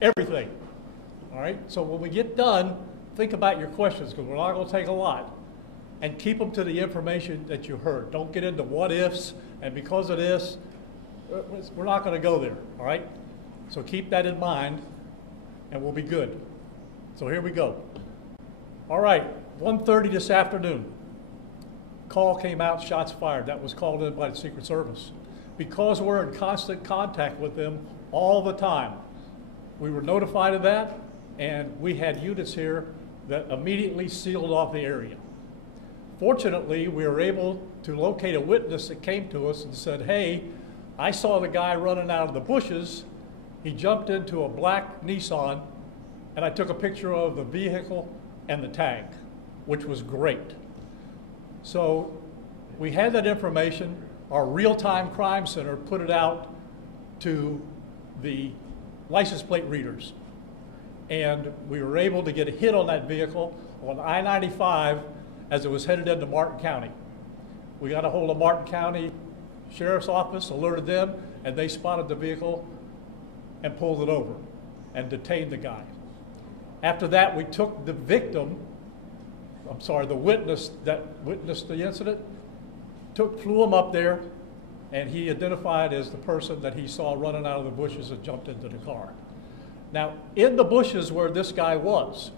everything. All right, so when we get done, think about your questions, because we're not going to take a lot, and keep them to the information that you heard. Don't get into what ifs, and because of this, we're not going to go there, all right? So keep that in mind, and we'll be good. So here we go. All right, 1:30 this afternoon. Call came out, shots fired. That was called in by the Secret Service. Because we're in constant contact with them all the time, we were notified of that, and we had units here that immediately sealed off the area. Fortunately, we were able to locate a witness that came to us and said, hey, I saw the guy running out of the bushes. He jumped into a black Nissan, and I took a picture of the vehicle and the tag, which was great. So we had that information. Our real-time crime center put it out to the license plate readers. And we were able to get a hit on that vehicle on I-95 as it was headed into Martin County. We got a hold of Martin County Sheriff's Office, alerted them, and they spotted the vehicle and pulled it over and detained the guy. After that, we took the victim, the witness that witnessed the incident, flew him up there, and he identified as the person that he saw running out of the bushes and jumped into the car. Now, in the bushes where this guy was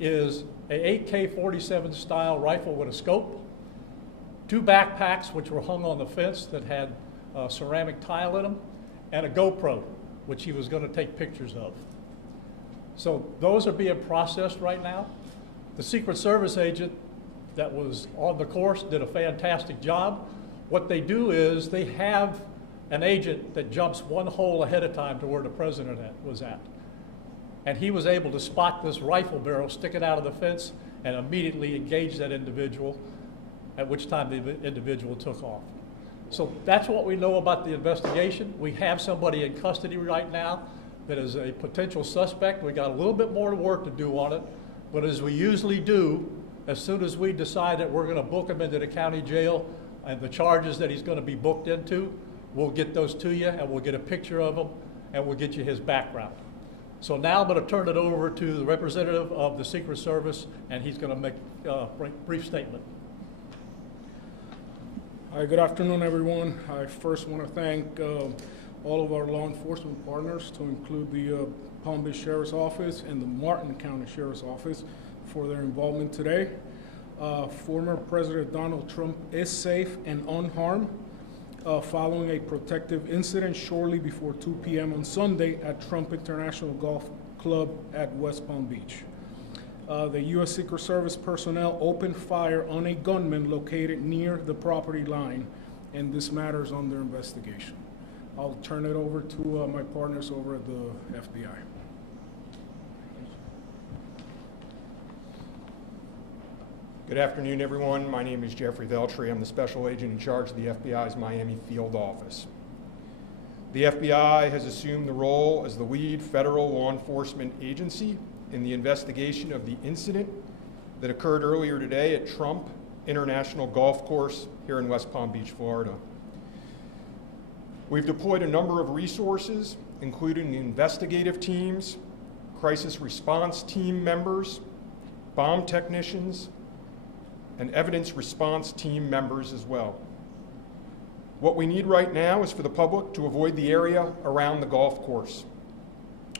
is a AK-47 style rifle with a scope, 2 backpacks which were hung on the fence that had ceramic tile in them, and a GoPro, which he was going to take pictures of. So those are being processed right now. The Secret Service agent that was on the course did a fantastic job. What they do is they have an agent that jumps one hole ahead of time to where the president was at. And he was able to spot this rifle barrel sticking out of the fence and immediately engage that individual, at which time the individual took off. So that's what we know about the investigation. We have somebody in custody right now that is a potential suspect. We got a little bit more work to do on it, but as we usually do, as soon as we decide that we're going to book him into the county jail and the charges that he's going to be booked into, we'll get those to you, and we'll get a picture of him, and we'll get you his background. So now I'm going to turn it over to the representative of the Secret Service, and he's going to make a brief statement. Hi, good afternoon, everyone. I first want to thank all of our law enforcement partners, to include the Palm Beach Sheriff's Office and the Martin County Sheriff's Office, for their involvement today. Former President Donald Trump is safe and unharmed following a protective incident shortly before 2 p.m. on Sunday at Trump International Golf Club at West Palm Beach. The U.S. Secret Service personnel opened fire on a gunman located near the property line, and this matter is under investigation. I'll turn it over to my partners over at the FBI. Good afternoon, everyone. My name is Jeffrey Veltri. I'm the special agent in charge of the FBI's Miami field office. The FBI has assumed the role as the lead federal law enforcement agency in the investigation of the incident that occurred earlier today at Trump International Golf Course here in West Palm Beach, Florida. We've deployed a number of resources, including investigative teams, crisis response team members, bomb technicians, and evidence response team members as well. What we need right now is for the public to avoid the area around the golf course.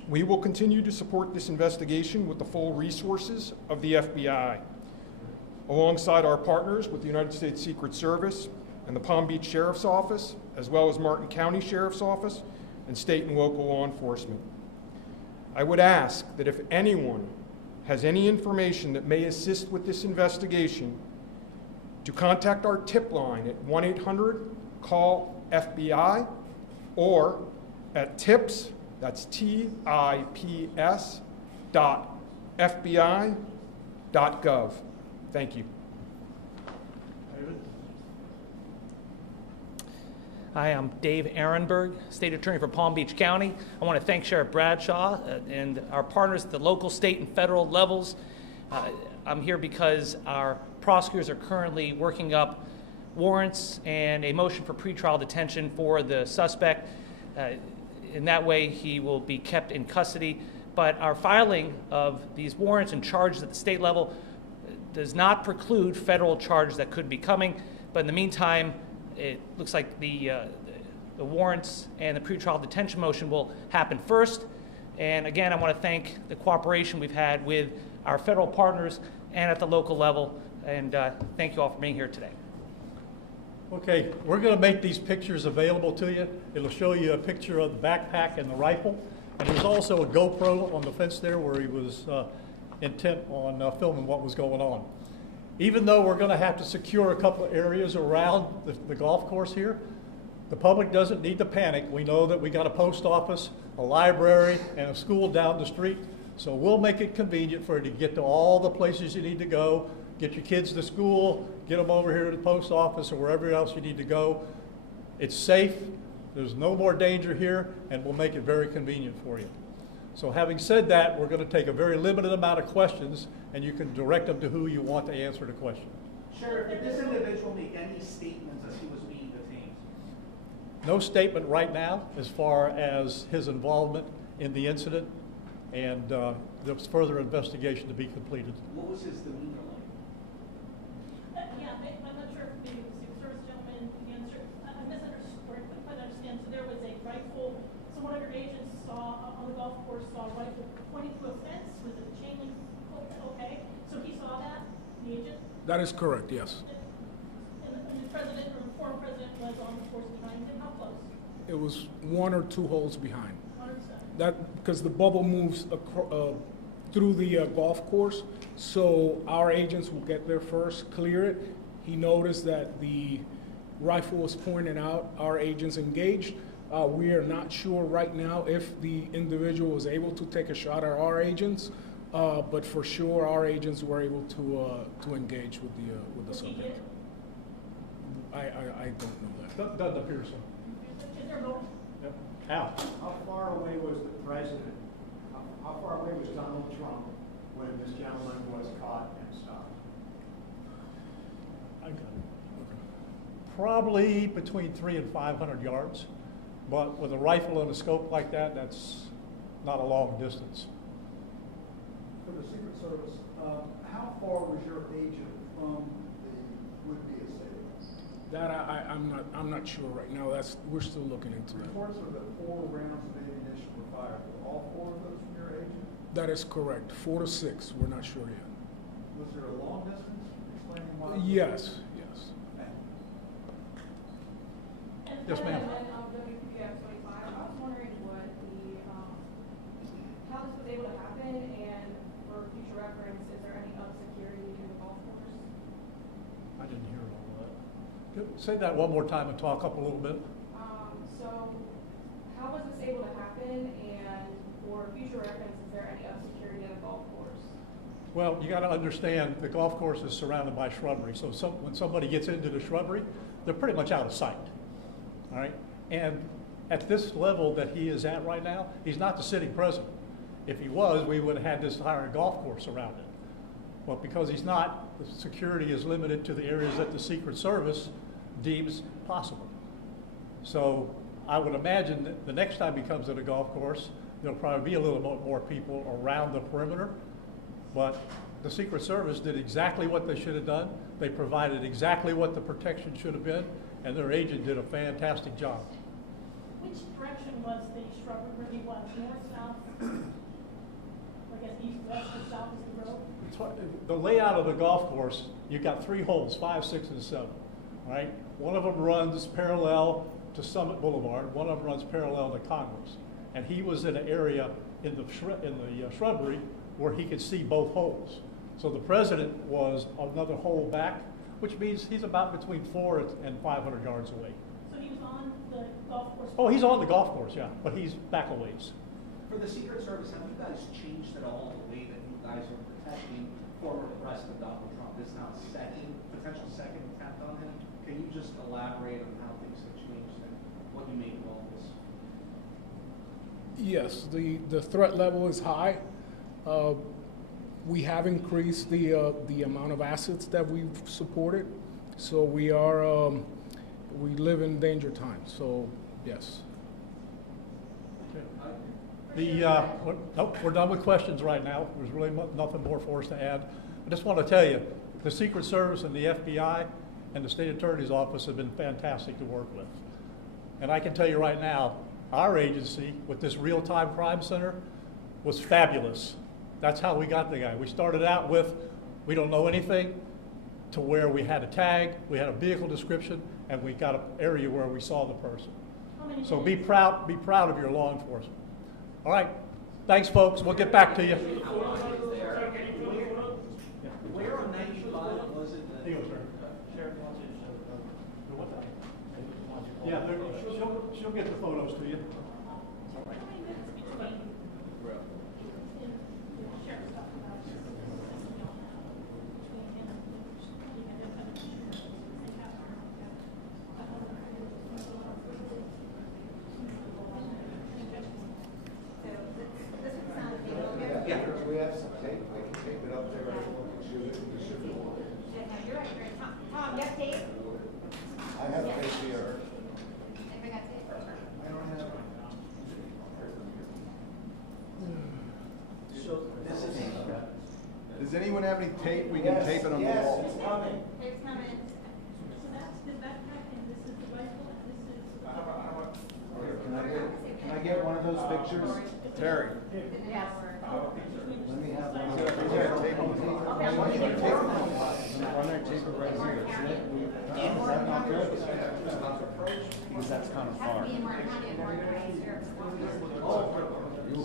We will continue to support this investigation with the full resources of the FBI, alongside our partners with the United States Secret Service and the Palm Beach Sheriff's Office, as well as Martin County Sheriff's Office and state and local law enforcement. I would ask that if anyone has any information that may assist with this investigation, to contact our tip line at 1-800-CALL-FBI or at tips, that's TIPS, .fbi.gov. Thank you. Hi, I'm Dave Ehrenberg, State Attorney for Palm Beach County. I want to thank Sheriff Bradshaw and our partners at the local, state, and federal levels. I'm here because our prosecutors are currently working up warrants and a motion for pretrial detention for the suspect. In that way, he will be kept in custody. But our filing of these warrants and charges at the state level does not preclude federal charges that could be coming. But in the meantime, it looks like the warrants and the pretrial detention motion will happen first. And again, I want to thank the cooperation we've had with our federal partners and at the local level. And thank you all for being here today. Okay, we're going to make these pictures available to you. It'll show you a picture of the backpack and the rifle. And there's also a GoPro on the fence there where he was intent on filming what was going on. Even though we're going to have to secure a couple of areas around the golf course here, the public doesn't need to panic. We know that we got a post office, a library, and a school down the street. So we'll make it convenient for you to get to all the places you need to go, get your kids to school, get them over here to the post office or wherever else you need to go. It's safe, there's no more danger here, and we'll make it very convenient for you. So having said that, we're going to take a very limited amount of questions, and you can direct them to who you want to answer the question. Sheriff, did this individual make any statements as he was being detained? No statement right now as far as his involvement in the incident, and there's further investigation to be completed. What was his demeanor like? Yeah, I'm not sure if the Secret Service gentleman answered. I misunderstood, or I couldn't quite understand. So there was a rifle, so one of your agents saw, on the golf course, saw a rifle pointing to a fence. Was it a chain link? Okay, so he saw that, the agent? That is correct, yes. And the president, or the former president, was on the course behind him. How close? It was 1 or 2 holes behind. 1 or 2? That, because the bubble moves through the golf course, so our agents will get there first, clear it. He noticed that the rifle was pointed out, our agents engaged. We are not sure right now if the individual was able to take a shot at our agents, but for sure our agents were able to engage with the subject. I don't know that. Doesn't appear so. Is there a motive? Yep. Al? How far away was the president, how far away was Donald Trump when this gentleman was caught and stopped? I got it. Probably between 300 and 500 yards, but with a rifle and a scope like that, that's not a long distance. For the Secret Service, how far was your agent from the would-be assailant? That I'm not sure right now. We're still looking into that. Reports are that 4 rounds of ammunition were fired. Were all 4 of those from your agent? That is correct. 4 to 6. We're not sure yet. Was there a long distance? Explaining why? Yes. Yes, ma'am. WPF 25, I was wondering what how this was able to happen, and for future reference, is there any security in the golf course? I didn't hear all that. Say that one more time and talk up a little bit. So how was this able to happen, and for future reference, is there any security in the golf course? Well, you got to understand the golf course is surrounded by shrubbery, so when somebody gets into the shrubbery, they're pretty much out of sight. All right, and at this level that he is at right now, he's not the sitting president. If he was, we would have had this entire golf course around it. But because he's not, the security is limited to the areas that the Secret Service deems possible. So I would imagine that the next time he comes to the golf course, there'll probably be a little more people around the perimeter. But the Secret Service did exactly what they should have done. They provided exactly what the protection should have been, and their agent did a fantastic job. Which direction was the shrubbery where he was? North, south? I guess east, west, or south is the road? The layout of the golf course, you've got 3 holes, 5, 6, and 7. All right? One of them runs parallel to Summit Boulevard. One of them runs parallel to Congress. And he was in an area in the shrubbery where he could see both holes. So the president was another hole back, which means he's about between 400 and 500 yards away. So he was on the golf course? Oh, he's on the golf course, yeah, but he's back a ways. For the Secret Service, have you guys changed at all the way that you guys are protecting former President Donald Trump? This now potential second attempt on him. Can you just elaborate on how things have changed and what you make of all this? Yes, the threat level is high. We have increased the amount of assets that we've supported, so we live in danger times. So yes. Nope, we're done with questions right now. There's really nothing more for us to add. I just want to tell you, the Secret Service and the FBI and the State Attorney's Office have been fantastic to work with. And I can tell you right now, our agency with this real-time crime center was fabulous. That's how we got the guy. We started out with, we don't know anything, to where we had a tag, we had a vehicle description, and we got an area where we saw the person. So be proud of your law enforcement. All right, thanks, folks. We'll get back to you. Where on 95 was it that? Sheriff wants you to show the. Yeah, she'll get the photos to you. How many minutes between? Sheriff's talking about between him and Yeah. We have some tape, we can tape it up there, we can shoot it, we should. You're right, Tom, you have tape? I have tape here. Anybody got tape? I don't have. So this is. Does anyone have any tape? We can tape it on the wall. Yes, it's coming. Tape's coming. So that's the backpack and this is the rifle and this is. Can I get one of those pictures? Terry. Yes. Let me have one. Yeah, tape on the Run that tape right here. Is that not good? Because that's kind of Has to far. be in Martin County and Martin County Sheriff's Office.